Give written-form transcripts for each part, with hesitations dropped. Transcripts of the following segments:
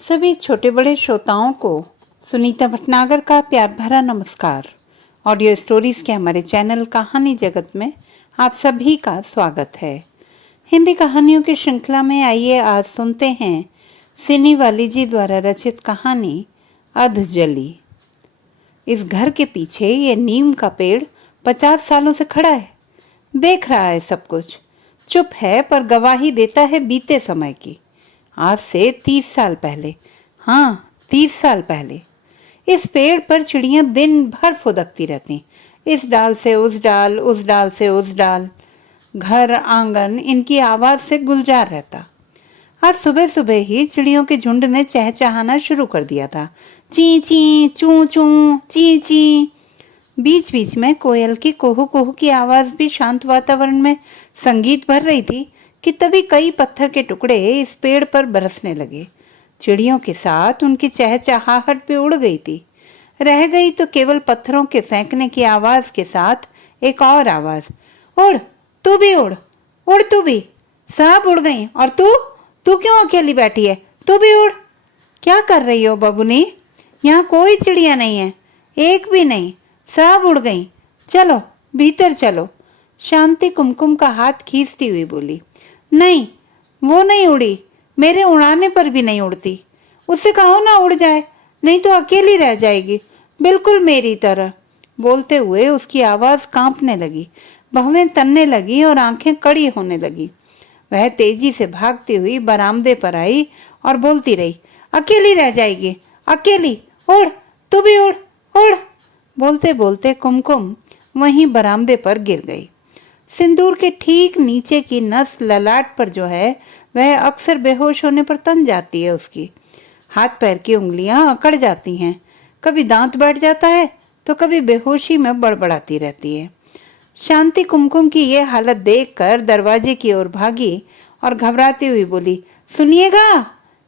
सभी छोटे बड़े श्रोताओं को सुनीता भटनागर का प्यार भरा नमस्कार। ऑडियो स्टोरीज के हमारे चैनल कहानी जगत में आप सभी का स्वागत है। हिंदी कहानियों की श्रृंखला में आइए आज सुनते हैं सिनी वाली जी द्वारा रचित कहानी अधजली। इस घर के पीछे ये नीम का पेड़ 50 सालों से खड़ा है। देख रहा है सब कुछ, चुप है पर गवाही देता है बीते समय की। आज से 30 साल पहले, हाँ 30 साल पहले, इस पेड़ पर चिड़ियां दिन भर फुदकती रहती, इस डाल से उस डाल, उस डाल से उस डाल। घर आंगन इनकी आवाज से गुलजार रहता। आज सुबह सुबह ही चिड़ियों के झुंड ने चहचहाना शुरू कर दिया था। ची ची, चू चू, ची ची। बीच बीच में कोयल की कोहू कोहू की आवाज भी शांत वातावरण में संगीत भर रही थी कि तभी कई पत्थर के टुकड़े इस पेड़ पर बरसने लगे। चिड़ियों के साथ उनकी चहचहाहट भी उड़ गई थी। रह गई तो केवल पत्थरों के फेंकने की आवाज के साथ एक और आवाज, उड़ तू भी उड़, उड़ तू भी। सब उड़ गई और तू तू क्यों अकेली बैठी है? तू भी उड़। क्या कर रही हो बबुनी? यहाँ कोई चिड़िया नहीं है, एक भी नहीं, सब उड़ गई। चलो भीतर चलो। शांति कुमकुम का हाथ खींचती हुई बोली। नहीं, वो नहीं उड़ी, मेरे उड़ाने पर भी नहीं उड़ती। उससे कहो ना उड़ जाए, नहीं तो अकेली रह जाएगी, बिल्कुल मेरी तरह। बोलते हुए उसकी आवाज कांपने लगी, भवें तनने लगी और आंखें कड़ी होने लगी। वह तेजी से भागती हुई बरामदे पर आई और बोलती रही, अकेली रह जाएगी, अकेली, उड़ तू भी उड़, उड़। बोलते बोलते कुमकुम वहीं बरामदे पर गिर गई। सिंदूर के ठीक नीचे की नस ललाट पर जो है वह अक्सर बेहोश होने पर तन जाती है। उसकी हाथ पैर की उंगलियां अकड़ जाती हैं, कभी दांत बैठ जाता है तो कभी बेहोशी में बड़बड़ाती रहती है। शांति कुमकुम की ये हालत देखकर दरवाजे की ओर भागी और घबराती हुई बोली, सुनिएगा।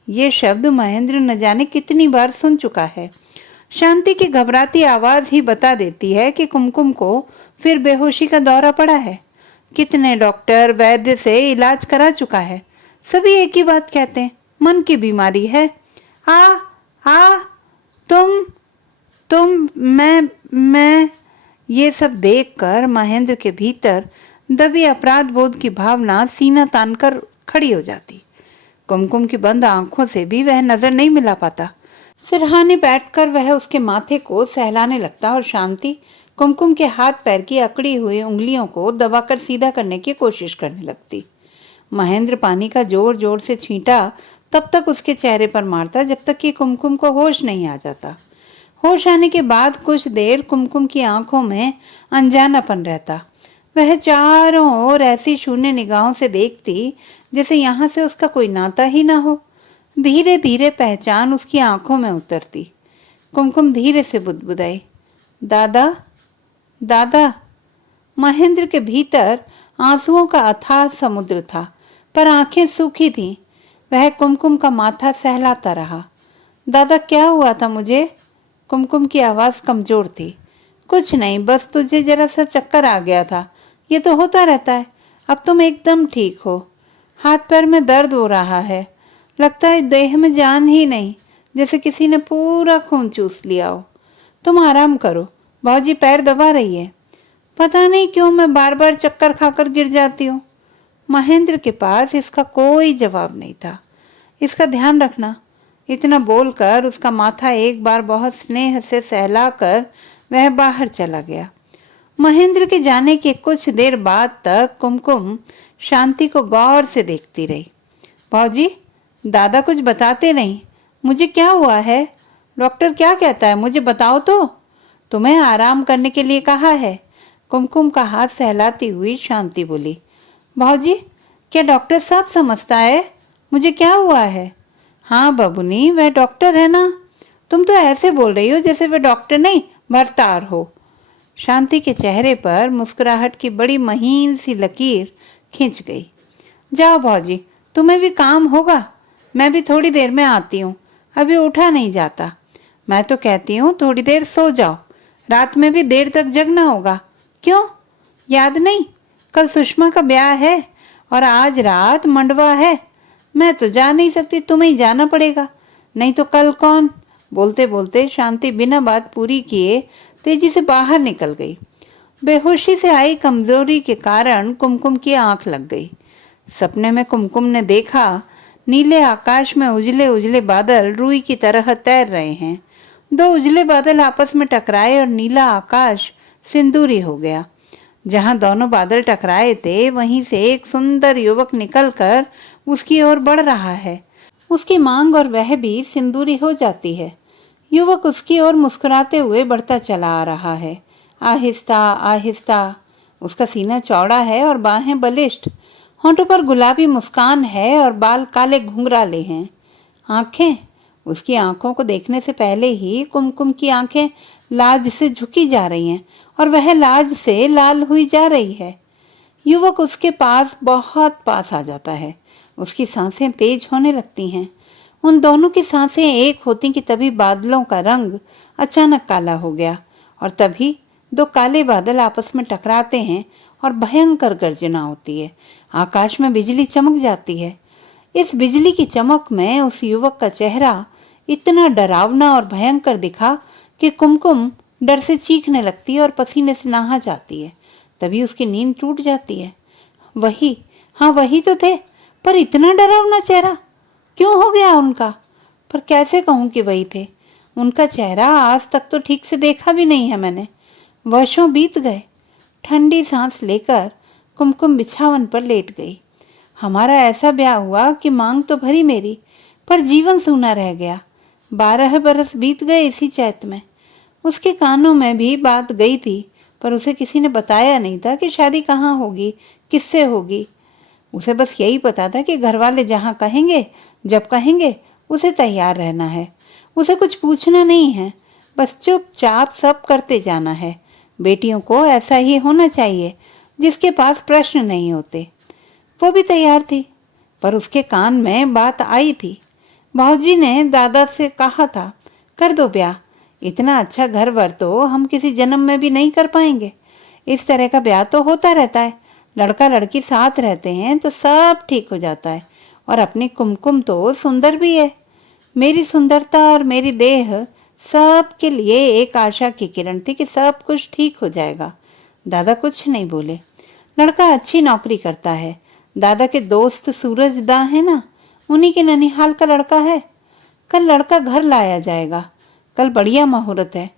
ये शब्द महेंद्र न जाने कितनी बार सुन चुका है। शांति की घबराती आवाज ही बता देती है कि कुमकुम को फिर बेहोशी का दौरा पड़ा है। कितने डॉक्टर वैद्य से इलाज करा चुका है, सभी एक ही बात कहते हैं, मन की बीमारी है। आ तुम मैं ये सब देखकर महेंद्र के भीतर दबी अपराध बोध की भावना सीना तानकर खड़ी हो जाती। कुमकुम की बंद आंखों से भी वह नजर नहीं मिला पाता। सिरहाने बैठकर वह उसके माथे को सहलाने लगता और शांति कुमकुम के हाथ पैर की अकड़ी हुई उंगलियों को दबाकर सीधा करने की कोशिश करने लगती। महेंद्र पानी का जोर जोर से छींटा तब तक उसके चेहरे पर मारता जब तक कि कुमकुम को होश नहीं आ जाता। होश आने के बाद कुछ देर कुमकुम की आंखों में अनजानापन रहता। वह चारों ओर ऐसी शून्य निगाहों से देखती जैसे यहाँ से उसका कोई नाता ही ना हो। धीरे धीरे पहचान उसकी आंखों में उतरती। कुमकुम धीरे से बुदबुदाई, दादा दादा। महेंद्र के भीतर आंसुओं का अथाह समुद्र था, पर आंखें सूखी थीं। वह कुमकुम का माथा सहलाता रहा। दादा क्या हुआ था मुझे? कुमकुम की आवाज कमजोर थी। कुछ नहीं, बस तुझे जरा सा चक्कर आ गया था, ये तो होता रहता है। अब तुम एकदम ठीक हो। हाथ पैर में दर्द हो रहा है, लगता है देह में जान ही नहीं, जैसे किसी ने पूरा खून चूस लिया हो। तुम आराम करो, भौजी पैर दबा रही है। पता नहीं क्यों मैं बार बार चक्कर खाकर गिर जाती हूँ। महेंद्र के पास इसका कोई जवाब नहीं था। इसका ध्यान रखना। इतना बोलकर उसका माथा एक बार बहुत स्नेह से सहलाकर वह बाहर चला गया। महेंद्र के जाने के कुछ देर बाद तक कुमकुम शांति को गौर से देखती रही। भौजी, दादा कुछ बताते नहीं, मुझे क्या हुआ है? डॉक्टर क्या कहता है, मुझे बताओ तो। तुम्हें आराम करने के लिए कहा है। कुमकुम का हाथ सहलाती हुई शांति बोली। भौजी, क्या डॉक्टर सब समझता है मुझे क्या हुआ है? हाँ बबुनी, वह डॉक्टर है ना। तुम तो ऐसे बोल रही हो जैसे वह डॉक्टर नहीं भरतार हो। शांति के चेहरे पर मुस्कुराहट की बड़ी महीन सी लकीर खिंच गई। जाओ भौजी, तुम्हें भी काम होगा, मैं भी थोड़ी देर में आती हूँ, अभी उठा नहीं जाता। मैं तो कहती हूँ थोड़ी देर सो जाओ, रात में भी देर तक जगना होगा। क्यों, याद नहीं? कल सुषमा का ब्याह है और आज रात मंडवा है। मैं तो जा नहीं सकती, तुम्हें ही जाना पड़ेगा। नहीं तो कल कौन। बोलते बोलते शांति बिना बात पूरी किए तेजी से बाहर निकल गई। बेहोशी से आई कमजोरी के कारण कुमकुम की आंख लग गई। सपने में कुमकुम ने देखा नीले आकाश में उजले उजले बादल रुई की तरह तैर रहे हैं। दो उजले बादल आपस में टकराए और नीला आकाश सिंदूरी हो गया। जहां दोनों बादल टकराए थे वहीं से एक सुंदर युवक निकलकर उसकी ओर बढ़ रहा है। उसकी मांग और वह भी सिंदूरी हो जाती है। युवक उसकी ओर मुस्कुराते हुए बढ़ता चला आ रहा है, आहिस्ता आहिस्ता। उसका सीना चौड़ा है और बाहें बलिष्ठ। होंठों पर गुलाबी मुस्कान है और बाल काले घुंघराले हैं। आंखें, उसकी आंखों को देखने से पहले ही कुमकुम की आंखें लाज से झुकी जा रही हैं और वह लाज से लाल हुई जा रही है। युवक उसके पास, बहुत पास आ जाता है। उसकी सांसें तेज होने लगती हैं। उन दोनों की सांसें एक होती कि तभी बादलों का रंग अचानक काला हो गया और तभी दो काले बादल आपस में टकराते हैं और भयंकर गर्जना होती है। आकाश में बिजली चमक जाती है। इस बिजली की चमक में उस युवक का चेहरा इतना डरावना और भयंकर दिखा कि कुमकुम डर से चीखने लगती है और पसीने से नहा जाती है। तभी उसकी नींद टूट जाती है। वही, हाँ वही तो थे, पर इतना डरावना चेहरा क्यों हो गया उनका? पर कैसे कहूँ कि वही थे? उनका चेहरा आज तक तो ठीक से देखा भी नहीं है मैंने। वर्षों बीत गए। ठंडी सांस लेकर कुमकुम बिछावन पर लेट गई। हमारा ऐसा ब्याह हुआ कि मांग तो भरी मेरी, पर जीवन सूना रह गया। 12 बरस बीत गए इसी चैत में। उसके कानों में भी बात गई थी, पर उसे किसी ने बताया नहीं था कि शादी कहाँ होगी, किससे होगी। उसे बस यही पता था कि घर वाले जहाँ कहेंगे, जब कहेंगे, उसे तैयार रहना है। उसे कुछ पूछना नहीं है, बस चुपचाप सब करते जाना है। बेटियों को ऐसा ही होना चाहिए, जिसके पास प्रश्न नहीं होते। वो भी तैयार थी, पर उसके कान में बात आई थी। बाबूजी ने दादा से कहा था, कर दो ब्याह। इतना अच्छा घर वर तो हम किसी जन्म में भी नहीं कर पाएंगे। इस तरह का ब्याह तो होता रहता है। लड़का लड़की साथ रहते हैं तो सब ठीक हो जाता है। और अपनी कुमकुम तो सुंदर भी है। मेरी सुंदरता और मेरी देह सब के लिए एक आशा की किरण थी कि सब कुछ ठीक हो जाएगा। दादा कुछ नहीं बोले। लड़का अच्छी नौकरी करता है। दादा के दोस्त सूरज दा है ना, उन्हीं के ननिहाल का लड़का है। कल लड़का घर लाया जाएगा। कल बढ़िया मुहूर्त है,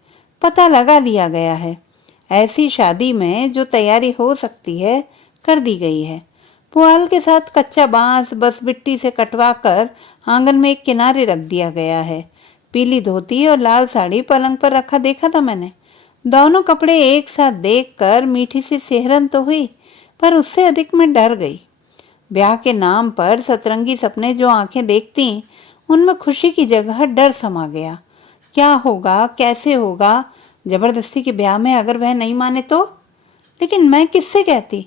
पता लगा लिया गया है। ऐसी शादी में जो तैयारी हो सकती है कर दी गई है। पुआल के साथ कच्चा बांस बस मिट्टी से कटवा कर आंगन में एक किनारे रख दिया गया है। पीली धोती और लाल साड़ी पलंग पर रखा देखा था मैंने। दोनों कपड़े एक साथ देखकर मीठी सी सिहरन तो हुई, पर उससे अधिक मैं डर गई। ब्याह के नाम पर सतरंगी सपने जो आंखें देखती, उनमें खुशी की जगह डर समा गया। क्या होगा, कैसे होगा? जबरदस्ती के ब्याह में अगर वह नहीं माने तो? लेकिन मैं किससे कहती?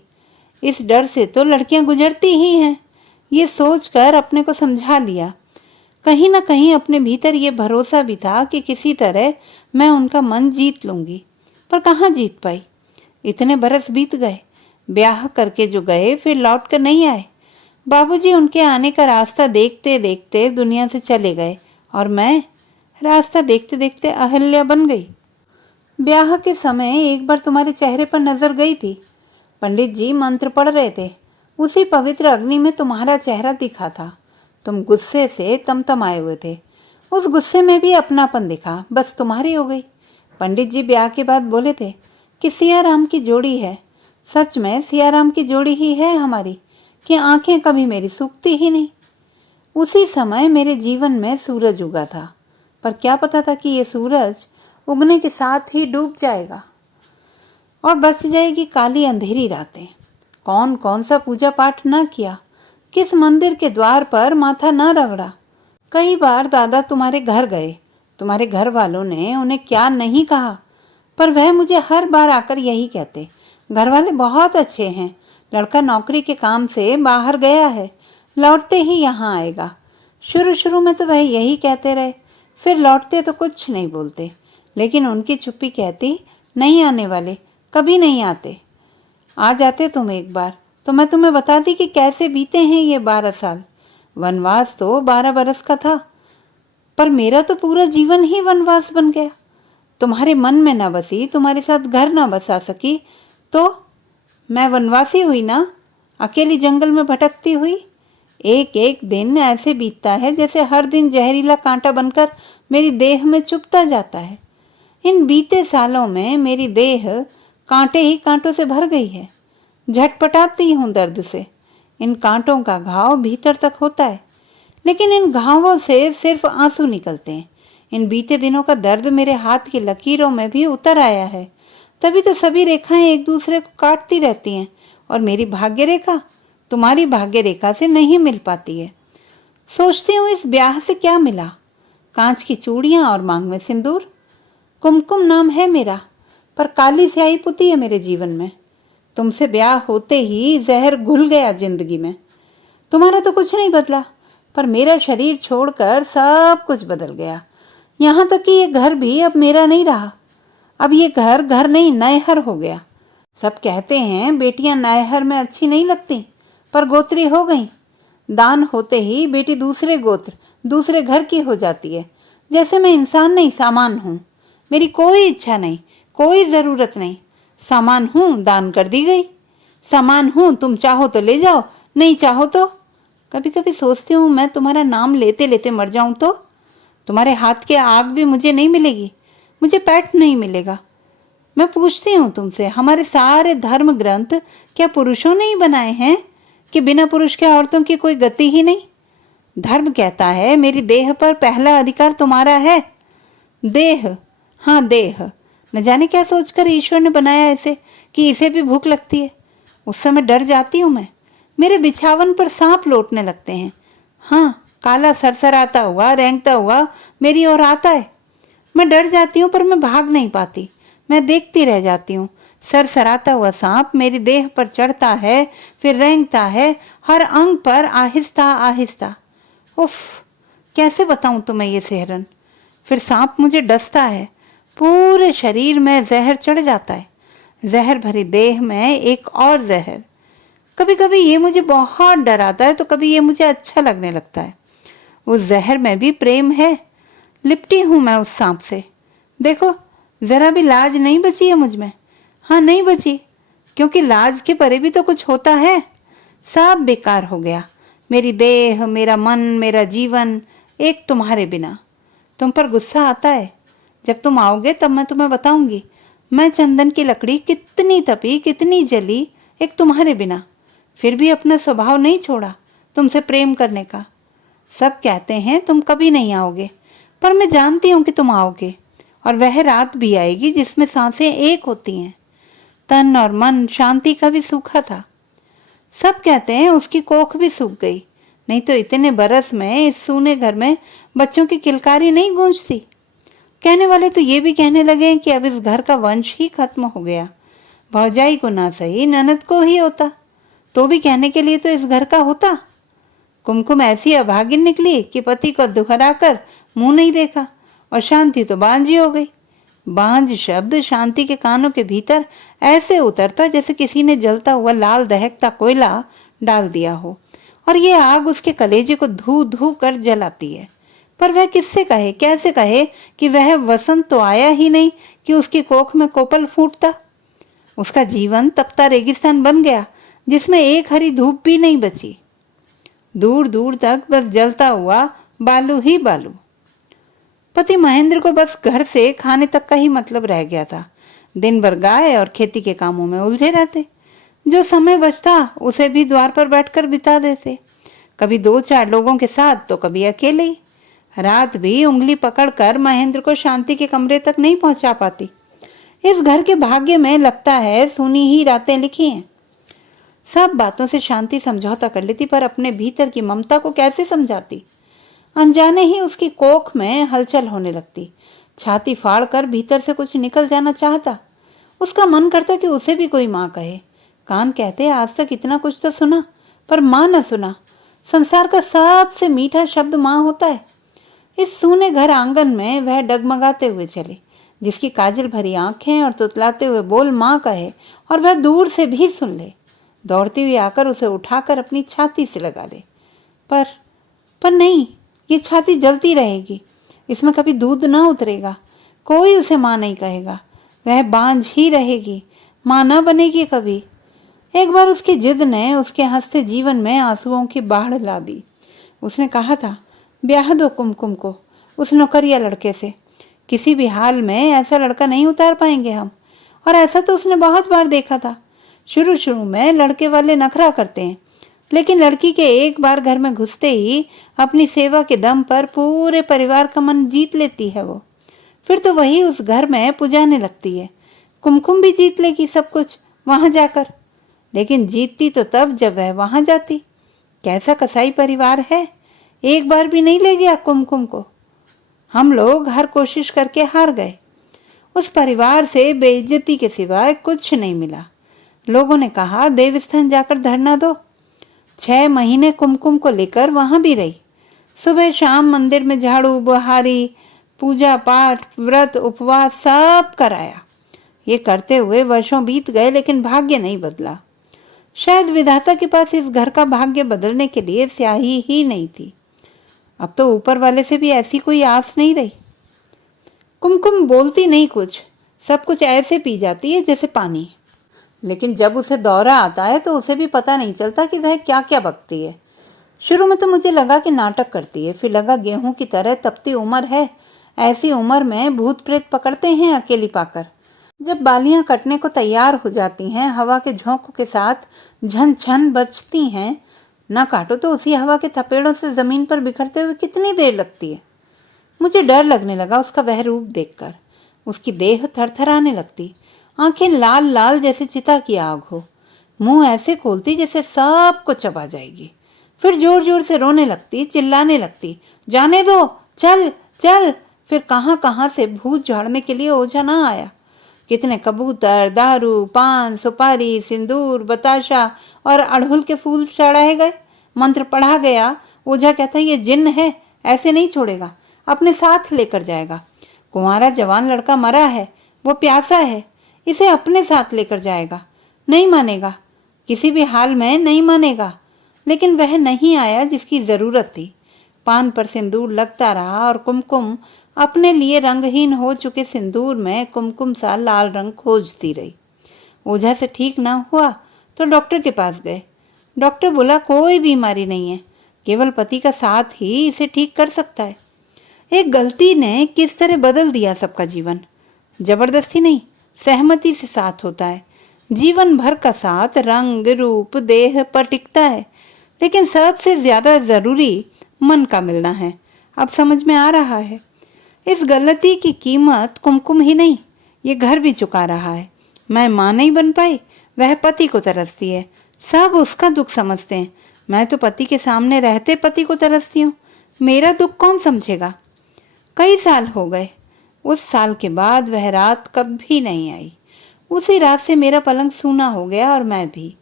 इस डर से तो लड़कियां गुजरती ही हैं। ये सोचकर अपने को समझा लिया। कहीं ना कहीं अपने भीतर ये भरोसा भी था कि किसी तरह मैं उनका मन जीत लूंगी, पर कहाँ जीत पाई। इतने बरस बीत गए। ब्याह करके जो गए फिर लौट कर नहीं आए। बाबूजी उनके आने का रास्ता देखते देखते दुनिया से चले गए और मैं रास्ता देखते देखते अहल्या बन गई। ब्याह के समय एक बार तुम्हारे चेहरे पर नजर गई थी। पंडित जी मंत्र पढ़ रहे थे। उसी पवित्र अग्नि में तुम्हारा चेहरा दिखा था। तुम गुस्से से तमतमाए हुए थे। उस गुस्से में भी अपनापन दिखा, बस तुम्हारी हो गई। पंडित जी ब्याह के बाद बोले थे कि सियाराम की जोड़ी है। सच में सियाराम की जोड़ी ही है हमारी, कि आंखें कभी मेरी सूखती ही नहीं। उसी समय मेरे जीवन में सूरज उगा था, पर क्या पता था कि ये सूरज उगने के साथ ही डूब जाएगा और बच जाएगी काली अंधेरी रातें। कौन कौन सा पूजा पाठ न किया, किस मंदिर के द्वार पर माथा न रगड़ा। कई बार दादा तुम्हारे घर गए, तुम्हारे घर वालों ने उन्हें क्या नहीं कहा, पर वह मुझे हर बार आकर यही कहते, घर वाले बहुत अच्छे हैं। लड़का नौकरी के काम से बाहर गया है, लौटते ही यहाँ आएगा। शुरू शुरू में तो वह यही कहते रहे, फिर लौटते तो कुछ नहीं बोलते, लेकिन उनकी चुप्पी कहती, नहीं आने वाले, कभी नहीं आते। आ जाते तुम एक बार तो मैं तुम्हें बताती कि कैसे बीते हैं ये 12 साल। वनवास तो 12 बरस का था। पर मेरा तो पूरा जीवन ही वनवास बन गया। तुम्हारे मन में ना बसी, तुम्हारे साथ घर ना बसा सकी तो मैं वनवासी हुई ना, अकेली जंगल में भटकती हुई। एक एक दिन ऐसे बीतता है जैसे हर दिन जहरीला कांटा बनकर मेरी देह में चुभता जाता है। इन बीते सालों में मेरी देह कांटे ही कांटों से भर गई है। झटपटाती हूँ दर्द से। इन कांटों का घाव भीतर तक होता है, लेकिन इन घावों से सिर्फ आंसू निकलते हैं। इन बीते दिनों का दर्द मेरे हाथ की लकीरों में भी उतर आया है। तभी तो सभी रेखाएं एक दूसरे को काटती रहती हैं और मेरी भाग्य रेखा तुम्हारी भाग्य रेखा से नहीं मिल पाती है। सोचती हूँ इस ब्याह से क्या मिला, कांच की चूड़ियाँ और मांग में सिंदूर। कुमकुम नाम है मेरा, पर काली स्याही पुती है मेरे जीवन में। तुमसे ब्याह होते ही जहर घुल गया जिंदगी में। तुम्हारा तो कुछ नहीं बदला, पर मेरा शरीर छोड़कर सब कुछ बदल गया। यहाँ तक कि ये घर भी अब मेरा नहीं रहा। अब ये घर घर नहीं नैहर हो गया। सब कहते हैं बेटियां नैहर में अच्छी नहीं लगती, पर गोत्री हो गई। दान होते ही बेटी दूसरे गोत्र दूसरे घर की हो जाती है। जैसे मैं इंसान नहीं, सामान हूँ। मेरी कोई इच्छा नहीं, कोई ज़रूरत नहीं। सामान हूँ, दान कर दी गई। सामान हूँ, तुम चाहो तो ले जाओ, नहीं चाहो तो। कभी कभी सोचती हूँ मैं तुम्हारा नाम लेते लेते मर जाऊं तो। तुम्हारे हाथ की आग भी मुझे नहीं मिलेगी, मुझे पेट नहीं मिलेगा। मैं पूछती हूँ तुमसे, हमारे सारे धर्म ग्रंथ क्या पुरुषों ने ही बनाए हैं कि बिना पुरुष के औरतों की कोई गति ही नहीं? धर्म कहता है मेरी देह पर पहला अधिकार तुम्हारा है। देह, हाँ देह। न जाने क्या सोचकर ईश्वर ने बनाया ऐसे कि इसे भी भूख लगती है। उस समय डर जाती हूँ मैं। मेरे बिछावन पर सांप लौटने लगते हैं। हाँ, काला सरसराता हुआ रेंगता हुआ मेरी ओर आता है। मैं डर जाती हूँ, पर मैं भाग नहीं पाती। मैं देखती रह जाती हूँ। सरसराता हुआ सांप मेरी देह पर चढ़ता है, फिर रेंगता है, हर अंग पर आहिस्ता आहिस्ता। उफ, कैसे बताऊं तुम्हें ये सिहरन। फिर सांप मुझे डसता है, पूरे शरीर में जहर चढ़ जाता है। जहर भरी देह में एक और जहर। कभी कभी ये मुझे बहुत डराता है तो कभी ये मुझे अच्छा लगने लगता है। उस जहर में भी प्रेम है। लिपटी हूं मैं उस सांप से। देखो, जरा भी लाज नहीं बची है मुझ में। हाँ, नहीं बची, क्योंकि लाज के परे भी तो कुछ होता है। सब बेकार हो गया, मेरी देह, मेरा मन, मेरा जीवन, एक तुम्हारे बिना। तुम पर गुस्सा आता है। जब तुम आओगे तब मैं तुम्हें बताऊंगी मैं चंदन की लकड़ी कितनी तपी, कितनी जली, एक तुम्हारे बिना। फिर भी अपना स्वभाव नहीं छोड़ा तुमसे प्रेम करने का। सब कहते हैं तुम कभी नहीं आओगे, पर मैं जानती हूँ कि तुम आओगे, और वह रात भी आएगी जिसमें सांसें एक होती हैं। तन और मन शांति का भी सूखा था। सब कहते हैं उसकी कोख भी सूख गई, नहीं तो इतने बरस में इस सूने घर में बच्चों की किलकारी नहीं गूंजती। कहने वाले तो ये भी कहने लगे कि अब इस घर का वंश ही खत्म हो गया। भौजाई को ना सही, ननद को ही होता, तो भी कहने के लिए तो इस घर का होता। कुमकुम ऐसी अभागिन निकली कि पति को दुहराकर मुंह नहीं देखा, और शांति तो बांझी हो गई। बांझ शब्द शांति के कानों के भीतर ऐसे उतरता जैसे किसी ने जलता हुआ लाल दहकता कोयला डाल दिया हो, और ये आग उसके कलेजे को धू धू कर जलाती है। पर वह किससे कहे, कैसे कहे कि वह वसंत तो आया ही नहीं कि उसकी कोख में कोपल फूटता। उसका जीवन तपता रेगिस्तान बन गया जिसमें एक हरी धूप भी नहीं बची। दूर दूर तक बस जलता हुआ बालू ही बालू। पति महेंद्र को बस घर से खाने तक का ही मतलब रह गया था। दिन भर गाय और खेती के कामों में उलझे रहते। जो समय बचता उसे भी द्वार पर बैठकर बिता देते, कभी 2-4 लोगों के साथ तो कभी अकेले ही। रात भी उंगली पकड़कर महेंद्र को शांति के कमरे तक नहीं पहुंचा पाती। इस घर के भाग्य में लगता है सुनी ही रातें लिखी हैं। सब बातों से शांति समझौता कर लेती, पर अपने भीतर की ममता को कैसे समझाती। अनजाने ही उसकी कोख में हलचल होने लगती। छाती फाड़कर भीतर से कुछ निकल जाना चाहता। उसका मन करता कि उसे भी कोई माँ कहे। कान कहते आज तक इतना कुछ तो सुना, पर माँ न सुना। संसार का सबसे मीठा शब्द माँ होता है। इस सूने घर आंगन में वह डगमगाते हुए चले, जिसकी काजल भरी आंखें और तुतलाते हुए बोल माँ कहे, और वह दूर से भी सुन ले। दौड़ती हुई आकर उसे उठाकर अपनी छाती से लगा ले। पर नहीं, ये छाती जलती रहेगी। इसमें कभी दूध ना उतरेगा, कोई उसे माँ नहीं कहेगा, वह बांझ ही रहेगी, माँ न बनेगी कभी। एक बार उसकी जिद ने उसके हंसते जीवन में आंसुओं की बाढ़ ला दी। उसने कहा था, ब्याह दो कुमकुम को उस नौकरिया लड़के से, किसी भी हाल में ऐसा लड़का नहीं उतार पाएंगे हम। और ऐसा तो उसने बहुत बार देखा था। शुरू शुरू में लड़के वाले नखरा करते हैं, लेकिन लड़की के एक बार घर में घुसते ही अपनी सेवा के दम पर पूरे परिवार का मन जीत लेती है वो। फिर तो वही उस घर में पुजाने लगती है। कुमकुम भी जीत लेगी सब कुछ वहां जाकर, लेकिन जीतती तो तब जब वह वहां जाती। कैसा कसाई परिवार है, एक बार भी नहीं ले गया कुमकुम को। हम लोग हर कोशिश करके हार गए। उस परिवार से बेइज्जती के सिवाय कुछ नहीं मिला। लोगों ने कहा देवस्थान जाकर धरना दो। 6 महीने कुमकुम को लेकर वहां भी रही। सुबह शाम मंदिर में झाड़ू बहारी, पूजा पाठ, व्रत उपवास सब कराया। ये करते हुए वर्षों बीत गए, लेकिन भाग्य नहीं बदला। शायद विधाता के पास इस घर का भाग्य बदलने के लिए स्याही ही नहीं थी। अब तो ऊपर वाले से भी ऐसी कोई आस नहीं रही। कुमकुम बोलती नहीं कुछ, सब कुछ ऐसे पी जाती है जैसे पानी। लेकिन जब उसे दौरा आता है तो उसे भी पता नहीं चलता कि वह क्या क्या बकती है। शुरू में तो मुझे लगा कि नाटक करती है, फिर लगा गेहूं की तरह तपती उम्र है, ऐसी उम्र में भूत प्रेत पकड़ते हैं अकेली पाकर। जब बालियां कटने को तैयार हो जाती हैं, हवा के झोंकों के साथ झन झन बजती हैं, न काटो तो उसी हवा के थपेड़ों से जमीन पर बिखरते हुए कितनी देर लगती है। मुझे डर लगने लगा उसका वह रूप देखकर। उसकी देह थरथराने लगती, आंखें लाल लाल जैसे चिता की आग हो, मुंह ऐसे खोलती जैसे सब को चबा जाएगी। फिर जोर जोर से रोने लगती, चिल्लाने लगती, जाने दो, चल चल। फिर कहाँ कहाँ से भूत झाड़ने के लिए ओझा ना आया। कितने कबूतर, दारू, पान, सुपारी, सिंदूर, बताशा और अड़हुल के फूल चढ़ाए गए, मंत्र पढ़ा गया। ओझा कहता ये जिन्न है, ऐसे नहीं छोड़ेगा, अपने साथ लेकर जाएगा। कुंवारा जवान लड़का मरा है, वो प्यासा है, इसे अपने साथ लेकर जाएगा। नहीं मानेगा, किसी भी हाल में नहीं मानेगा। लेकिन वह नहीं आया जिसकी जरूरत थी। पान पर सिंदूर लगता रहा और कुमकुम अपने लिए रंगहीन हो चुके सिंदूर में कुमकुम सा लाल रंग खोजती रही। ओझा से ठीक ना हुआ तो डॉक्टर के पास गए। डॉक्टर बोला कोई बीमारी नहीं है, केवल पति का साथ ही इसे ठीक कर सकता है। एक गलती ने किस तरह बदल दिया सबका जीवन। जबरदस्ती नहीं, सहमति से साथ होता है। जीवन भर का साथ रंग रूप देह पर टिकता है, लेकिन सबसे ज्यादा जरूरी मन का मिलना है। अब समझ में आ रहा है। इस गलती की कीमत कुमकुम ही नहीं, ये घर भी चुका रहा है। मैं माँ नहीं बन पाई, वह पति को तरसती है। सब उसका दुख समझते हैं, मैं तो पति के सामने रहते पति को तरसती हूँ। मेरा दुख कौन समझेगा। कई साल हो गए। उस साल के बाद वह रात कभी नहीं आई। उसी रात से मेरा पलंग सूना हो गया और मैं भी।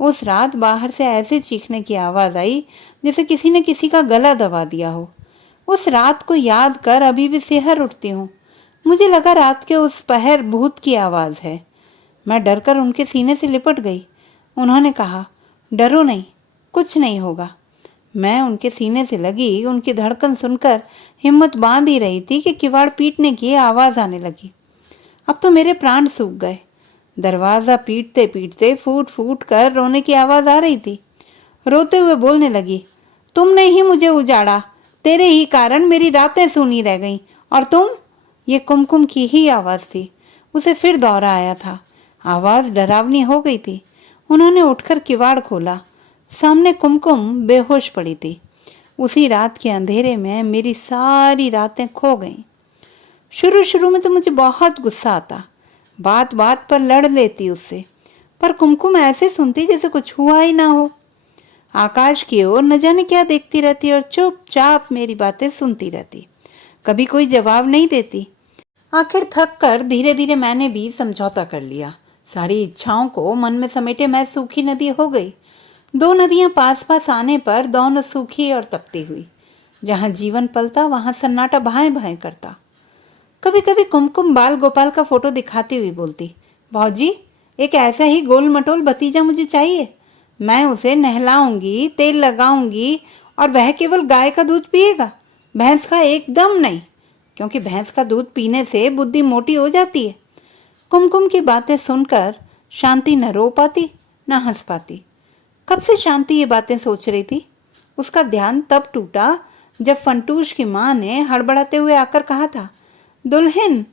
उस रात बाहर से ऐसे चीखने की आवाज आई जैसे किसी ने किसी का गला दबा दिया हो। उस रात को याद कर अभी भी सिहर उठती हूँ। मुझे लगा रात के उस पहर भूत की आवाज है। मैं डरकर उनके सीने से लिपट गई। उन्होंने कहा, डरो नहीं, कुछ नहीं होगा। मैं उनके सीने से लगी, उनकी धड़कन सुनकर हिम्मत बांध ही रही थी कि किवाड़ पीटने की आवाज आने लगी। अब तो मेरे प्राण सूख गए। दरवाजा पीटते पीटते फूट फूट कर रोने की आवाज आ रही थी। रोते हुए बोलने लगी, तुमने ही मुझे उजाड़ा, तेरे ही कारण मेरी रातें सूनी रह गईं। और तुम? ये कुमकुम की ही आवाज थी। उसे फिर दौरा आया था। आवाज डरावनी हो गई थी। उन्होंने उठकर किवाड़ खोला। सामने कुमकुम बेहोश पड़ी थी। उसी रात के अंधेरे में मेरी सारी रातें खो गईं। शुरू शुरू में तो मुझे बहुत गुस्सा आता, बात बात पर लड़ लेती उससे, पर कुमकुम ऐसे सुनती जैसे कुछ हुआ ही ना हो। आकाश की ओर न जाने क्या देखती रहती और चुपचाप मेरी बातें सुनती रहती, कभी कोई जवाब नहीं देती। आखिर थक कर धीरे धीरे मैंने भी समझौता कर लिया। सारी इच्छाओं को मन में समेटे मैं सूखी नदी हो गई। 2 नदियां पास पास आने पर दोनों सूखी और तपती हुई। जहां जीवन पलता वहां सन्नाटा भाएं भाएं करता। कभी कभी कुमकुम बाल गोपाल का फोटो दिखाती हुई बोलती, भौजी एक ऐसा ही गोल मटोल भतीजा मुझे चाहिए। मैं उसे नहलाऊंगी, तेल लगाऊंगी और वह केवल गाय का दूध पिएगा, भैंस का एकदम नहीं। क्योंकि भैंस का दूध पीने से बुद्धि मोटी हो जाती है। कुमकुम की बातें सुनकर शांति न रो पाती न हंस पाती। कब से शांति ये बातें सोच रही थी। उसका ध्यान तब टूटा जब फंटूश की माँ ने हड़बड़ाते हुए आकर कहा था, दुल्हन,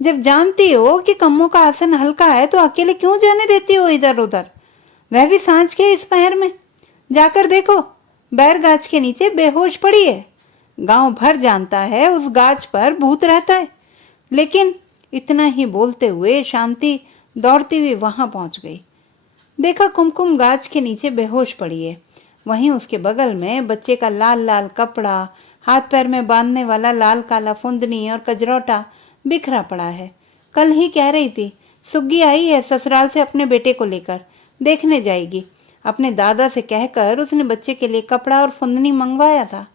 जब जानती हो कि कम्मों का आसन हल्का है तो अकेले क्यों जाने देती हो इधर उधर, वह भी सांझ के इस पहर में। जाकर देखो, बैर गाछ के नीचे बेहोश पड़ी है। गांव भर जानता है उस गाछ पर भूत रहता है। लेकिन इतना ही बोलते हुए शांति दौड़ती हुई वहां पहुंच गई। देखा कुमकुम गाछ के नीचे बेहोश पड़ी है। वहीं उसके बगल में बच्चे का लाल लाल कपड़ा, हाथ पैर में बांधने वाला लाल काला फुंदनी और कजरौटा बिखरा पड़ा है। कल ही कह रही थी सुग्गी आई है ससुराल से अपने बेटे को लेकर, देखने जाएगी। अपने दादा से कहकर उसने बच्चे के लिए कपड़ा और फुंदनी मंगवाया था।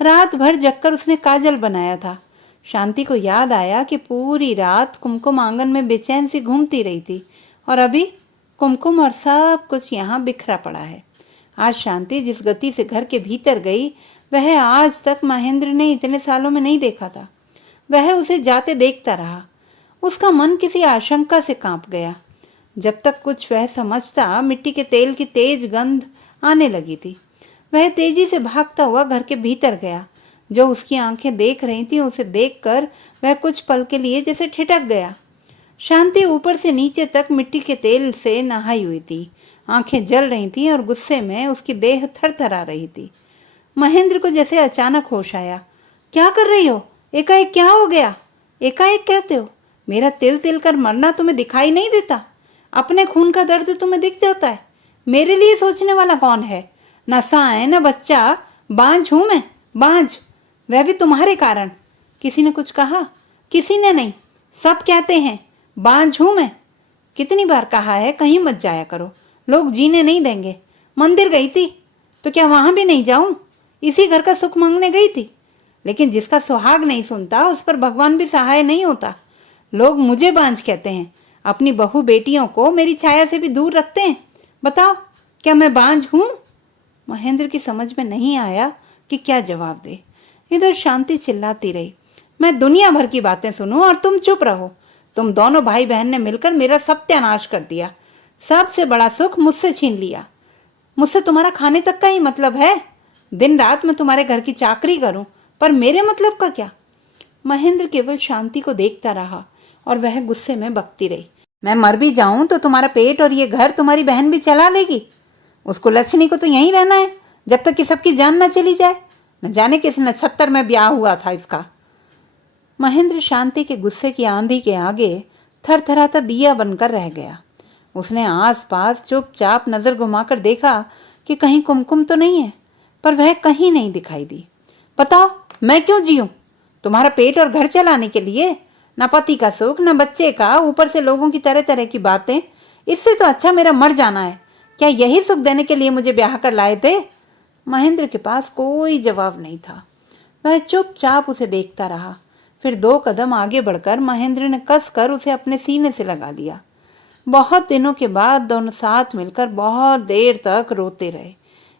रात भर जगकर उसने काजल बनाया था। शांति को याद आया कि पूरी रात कुमकुम आंगन में बेचैन सी घूमती रही थी और अभी कुमकुम और सब कुछ यहाँ बिखरा पड़ा है। आज शांति जिस गति से घर के भीतर गई वह आज तक महेंद्र ने इतने सालों में नहीं देखा था। वह उसे जाते देखता रहा। उसका मन किसी आशंका से कांप गया। जब तक कुछ वह समझता, मिट्टी के तेल की तेज गंध आने लगी थी। वह तेजी से भागता हुआ घर के भीतर गया। जो उसकी आंखें देख रही थी उसे देखकर वह कुछ पल के लिए जैसे ठिठक गया। शांति ऊपर से नीचे तक मिट्टी के तेल से नहाई हुई थी। आंखें जल रही थीं और गुस्से में उसकी देह थरथरा रही थी। महेंद्र को जैसे अचानक होश आया। क्या कर रही हो? एकाएक क्या हो गया? एकाएक कहते हो? मेरा तिल तिल कर मरना तुम्हें दिखाई नहीं देता? अपने खून का दर्द तुम्हें दिख जाता है? मेरे लिए सोचने वाला कौन है? न साए न बच्चा, बांझ हूं मैं, बांझ। वह भी तुम्हारे कारण। किसी ने कुछ कहा? किसी ने नहीं, सब कहते हैं बांझ हूं मैं। कितनी बार कहा है कहीं मत जाया करो, लोग जीने नहीं देंगे। मंदिर गई थी तो क्या वहां भी नहीं जाऊं? इसी घर का सुख मांगने गई थी। लेकिन जिसका सुहाग नहीं सुनता उस पर भगवान भी सहाय नहीं होता। लोग मुझे बांझ कहते हैं, अपनी बहू बेटियों को मेरी छाया से भी दूर रखते हैं। बताओ, क्या मैं बांझ हूं? महेंद्र की समझ में नहीं आया कि क्या जवाब दे। इधर शांति चिल्लाती रही, मैं दुनिया भर की बातें सुनूं और तुम चुप रहो। तुम दोनों भाई बहन ने मिलकर मेरा सत्यानाश कर दिया। सबसे बड़ा सुख मुझसे छीन लिया। मुझसे तुम्हारा खाने तक का ही मतलब है। दिन रात मैं तुम्हारे घर की चाकरी करूं, पर मेरे मतलब का क्या? महेंद्र केवल शांति को देखता रहा और वह गुस्से में बकती रही, मैं मर भी जाऊं तो तुम्हारा पेट और ये घर तुम्हारी बहन भी चला लेगी। उसको लक्ष्मी को तो यहीं रहना है जब तक कि सबकी जान न चली जाए। न जाने किस नक्षत्र में ब्याह हुआ था इसका। महेंद्र शांति के गुस्से की आंधी के आगे थरथराता दिया बनकर रह गया। उसने आसपास चुपचाप नजर घुमाकर देखा कि कहीं कुमकुम तो नहीं है, पर वह कहीं नहीं दिखाई दी। बताओ, मैं क्यों जीऊं? तुम्हारा पेट और घर चलाने के लिए? न पति का सुख न बच्चे का, ऊपर से लोगों की तरह तरह की बातें। इससे तो अच्छा मेरा मर जाना है। क्या यही सुख देने के लिए मुझे ब्याह कर लाए थे? महेंद्र के पास कोई जवाब नहीं था। वह चुपचाप उसे देखता रहा। फिर 2 कदम आगे बढ़कर महेंद्र ने कसकर उसे अपने सीने से लगा लिया। बहुत दिनों के बाद दोनों साथ मिलकर बहुत देर तक रोते रहे।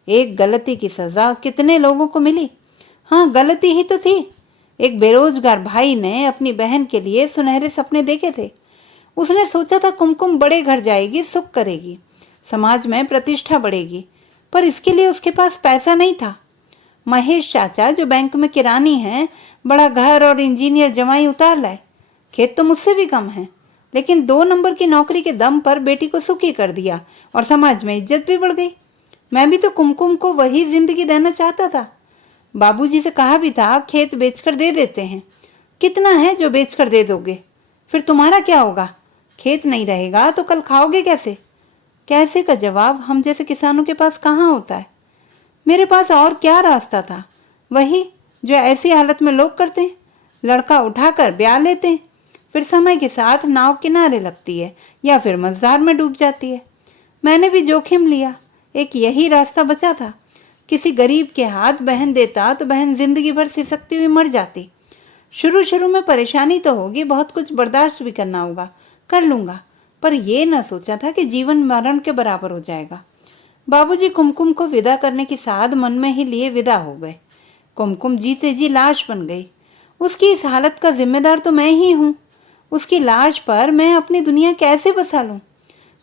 एक गलती की सजा कितने लोगों को मिली। हाँ, गलती ही तो थी। एक बेरोजगार भाई ने अपनी बहन के लिए सुनहरे सपने देखे थे। उसने सोचा था कुमकुम बड़े घर जाएगी, सुख करेगी, समाज में प्रतिष्ठा बढ़ेगी, पर इसके लिए उसके पास पैसा नहीं था। महेश चाचा जो बैंक में किरानी हैं, बड़ा घर और इंजीनियर जमाई उतार लाए। खेत तो मुझसे भी कम है, लेकिन 2 नंबर की नौकरी के दम पर बेटी को सुखी कर दिया और समाज में इज्जत भी बढ़ गई। मैं भी तो कुमकुम को वही जिंदगी देना चाहता था। बाबूजी से कहा भी था खेत बेचकर दे देते हैं। कितना है जो बेचकर दे दोगे? फिर तुम्हारा क्या होगा? खेत नहीं रहेगा तो कल खाओगे कैसे? कैसे का जवाब हम जैसे किसानों के पास कहाँ होता है। मेरे पास और क्या रास्ता था? वही जो ऐसी हालत में लोग करते हैं, लड़का उठाकर ब्याह लेते हैं, फिर समय के साथ नाव किनारे लगती है या फिर मझधार में डूब जाती है। मैंने भी जोखिम लिया, एक यही रास्ता बचा था। किसी गरीब के हाथ बहन देता तो बहन जिंदगी भर सिसकती हुई मर जाती। शुरू शुरू में परेशानी तो होगी, बहुत कुछ बर्दाश्त भी करना होगा, कर लूंगा, पर यह न सोचा था कि जीवन मरण के बराबर हो जाएगा। बाबूजी कुमकुम को विदा करने की साध मन में ही लिए विदा हो गए। कुमकुम जीते जी लाश बन गई। उसकी इस हालत का जिम्मेदार तो मैं ही हूँ। उसकी लाश पर मैं अपनी दुनिया कैसे बसा लूँ?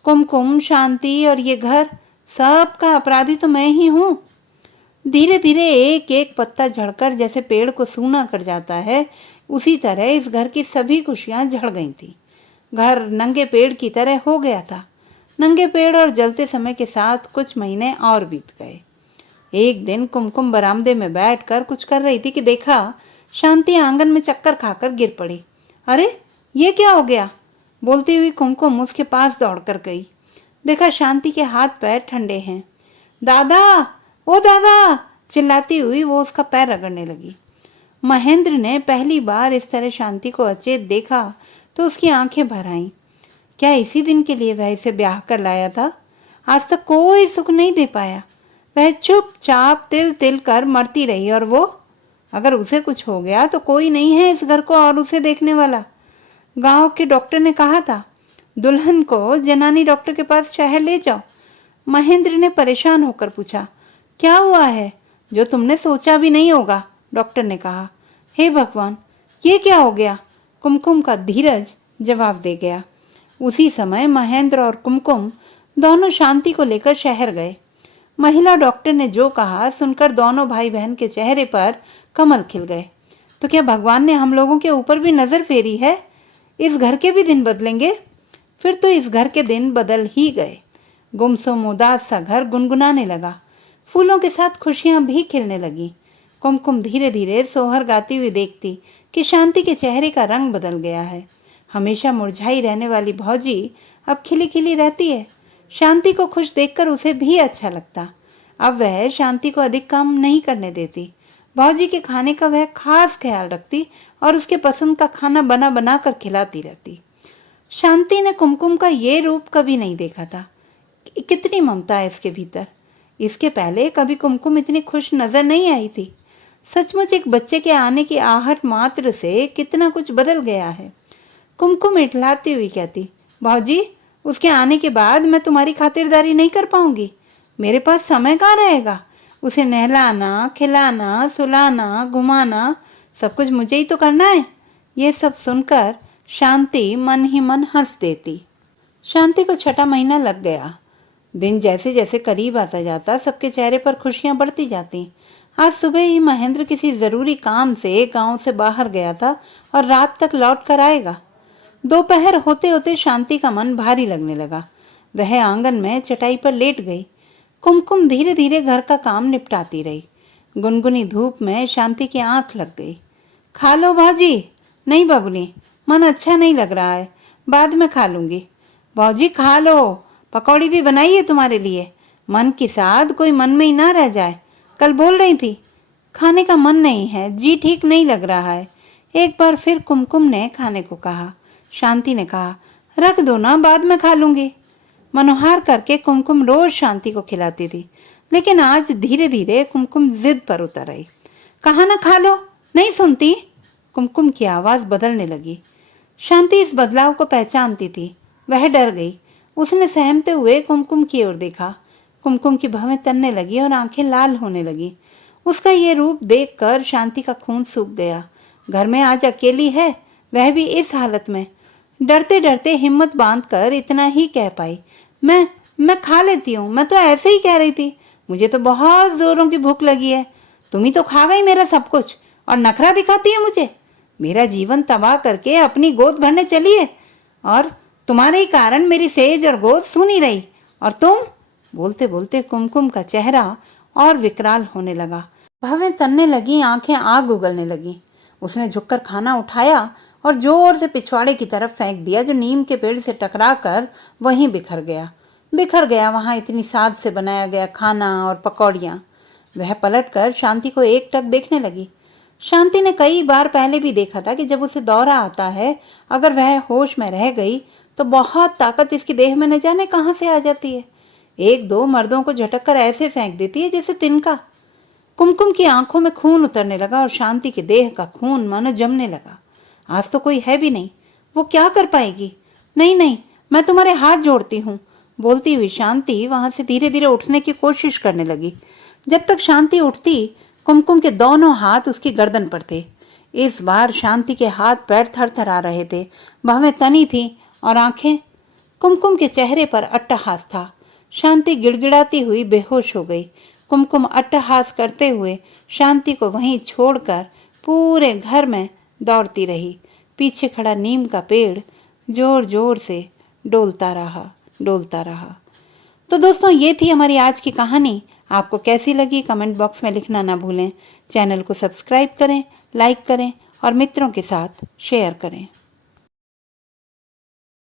कुमकुम, शांति और ये घर, सब का अपराधी तो मैं ही हूँ। धीरे धीरे एक एक पत्ता झड़कर जैसे पेड़ को सूना कर जाता है, उसी तरह इस घर की सभी खुशियां झड़ गई थी। घर नंगे पेड़ की तरह हो गया था। नंगे पेड़ और जलते समय के साथ कुछ महीने और बीत गए। एक दिन कुमकुम बरामदे में बैठकर कुछ कर रही थी कि देखा शांति आंगन में चक्कर खाकर गिर पड़ी। अरे, ये क्या हो गया? बोलती हुई कुमकुम उसके पास दौड़कर गई। देखा शांति के हाथ पैर ठंडे हैं। दादा, ओ दादा, चिल्लाती हुई वो उसका पैर रगड़ने लगी। महेंद्र ने पहली बार इस तरह शांति को अचेत देखा तो उसकी आंखें भर आईं। क्या इसी दिन के लिए वह इसे ब्याह कर लाया था? आज तक कोई सुख नहीं दे पाया। वह चुपचाप तिल तिल कर मरती रही, और वो, अगर उसे कुछ हो गया तो कोई नहीं है इस घर को और उसे देखने वाला। गांव के डॉक्टर ने कहा था दुल्हन को जनानी डॉक्टर के पास शहर ले जाओ। महेंद्र ने परेशान होकर पूछा, क्या हुआ है? जो तुमने सोचा भी नहीं होगा, डॉक्टर ने कहा। हे भगवान, ये क्या हो गया? कुमकुम का धीरज जवाब दे गया। उसी समय महेंद्र और कुमकुम दोनों शांति को लेकर शहर गए। महिला डॉक्टर ने जो कहा सुनकर दोनों भाई बहन के चेहरे पर कमल खिल गए। तो क्या भगवान ने हम लोगों के ऊपर भी नजर फेरी है? इस घर के भी दिन बदलेंगे? फिर तो इस घर के दिन बदल ही गए। गुमसुम उदास सा घर गुनगुनाने लगा। फूलों के साथ खुशियां भी खिलने लगी। कुमकुम धीरे धीरे सोहर गाती हुई देखती कि शांति के चेहरे का रंग बदल गया है। हमेशा मुरझाई रहने वाली भौजी अब खिली खिली रहती है। शांति को खुश देखकर उसे भी अच्छा लगता। अब वह शांति को अधिक काम नहीं करने देती। भौजी के खाने का वह खास ख्याल रखती और उसके पसंद का खाना बना बना कर खिलाती रहती। शांति ने कुमकुम का ये रूप कभी नहीं देखा था। कितनी ममता है इसके भीतर। इसके पहले कभी कुमकुम इतनी खुश नजर नहीं आई थी। सचमुच एक बच्चे के आने की आहट मात्र से कितना कुछ बदल गया है। कुमकुम इठलाती हुई कहती, भौजी, उसके आने के बाद मैं तुम्हारी खातिरदारी नहीं कर पाऊंगी। मेरे पास समय कहाँ रहेगा? उसे नहलाना, खिलाना, सुलाना, घुमाना, सब कुछ मुझे ही तो करना है। ये सब सुनकर शांति मन ही मन हंस देती। शांति को छठा महीना लग गया। दिन जैसे जैसे करीब आता जाता सबके चेहरे पर खुशियां बढ़ती जाती। आज सुबह ही महेंद्र किसी जरूरी काम से गांव से बाहर गया था और रात तक लौट कर आएगा। दोपहर होते होते शांति का मन भारी लगने लगा। वह आंगन में चटाई पर लेट गई। कुमकुम धीरे धीरे घर का काम निपटाती रही। गुनगुनी धूप में शांति की आंख लग गई। खा लो भौजी। नहीं बबुनी, मन अच्छा नहीं लग रहा है, बाद में खा लूंगी। भौजी खा लो, पकौड़ी भी बनाई है तुम्हारे लिए। मन की साध कोई मन में ही ना रह जाए। कल बोल रही थी। खाने का मन नहीं है, जी ठीक नहीं लग रहा है। एक बार फिर कुमकुम ने खाने को कहा। शांति ने कहा, रख दो ना, बाद में खा लूंगी। मनोहार करके कुमकुम रोज शांति को खिलाती थी, लेकिन आज धीरे धीरे कुमकुम जिद पर उतर आई। कहा ना खा लो, नहीं सुनती। कुमकुम की आवाज बदलने लगी। शांति इस बदलाव को पहचानती थी। वह डर गई। उसने सहमते हुए कुमकुम की ओर देखा। कुमकुम की भवें तनने लगी और आंखें लाल होने लगी। उसका ये रूप देखकर शांति का खून सूख गया। घर में आज अकेली है, वह भी इस हालत में। डरते डरते हिम्मत बांधकर इतना ही कह पाई, मैं खा लेती हूँ। मैं तो ऐसे ही कह रही थी। मुझे तो बहुत जोरों की भूख लगी है। तुम ही तो खा गई मेरा सब कुछ और नखरा दिखाती है मुझे। मेरा जीवन तबाह करके अपनी गोद भरने चली है, और तुम्हारे ही कारण मेरी सेज और गोद सूनी रही। और तुम, बोलते बोलते कुमकुम का चेहरा और विकराल होने लगा। भवें तनने लगी, आंखें आग उगलने लगी। उसने झुककर खाना उठाया और जोर से पिछवाड़े की तरफ फेंक दिया, जो नीम के पेड़ से टकरा कर वहीं बिखर गया। वहां इतनी साध से बनाया गया खाना और पकौड़ियां। वह पलटकर शांति को एकटक देखने लगी। शांति ने कई बार पहले भी देखा था कि जब उसे दौरा आता है, अगर वह होश में रह गई तो बहुत ताकत इसकी देह में न जाने कहां से आ जाती है। एक दो मर्दों को झटक कर ऐसे फेंक देती है जैसे तिनका। कुमकुम की आंखों में खून उतरने लगा और शांति के देह का खून मानो जमने लगा। आज तो कोई है भी नहीं, वो क्या कर पाएगी? नहीं, मैं तुम्हारे हाथ जोड़ती हूँ, बोलती हुई शांति वहां से धीरे धीरे उठने की कोशिश करने लगी। जब तक शांति उठती, कुमकुम के दोनों हाथ उसकी गर्दन पर थे। इस बार शांति के हाथ पैर थरथरा रहे थे। भवें तनी थी और आंखें। कुमकुम के चेहरे पर अट्टहास था। शांति गिड़गिड़ाती हुई बेहोश हो गई। कुमकुम अट्टहास करते हुए शांति को वहीं छोड़कर पूरे घर में दौड़ती रही। पीछे खड़ा नीम का पेड़ जोर जोर से डोलता रहा। तो दोस्तों, ये थी हमारी आज की कहानी। आपको कैसी लगी कमेंट बॉक्स में लिखना ना भूलें। चैनल को सब्सक्राइब करें, लाइक करें और मित्रों के साथ शेयर करें।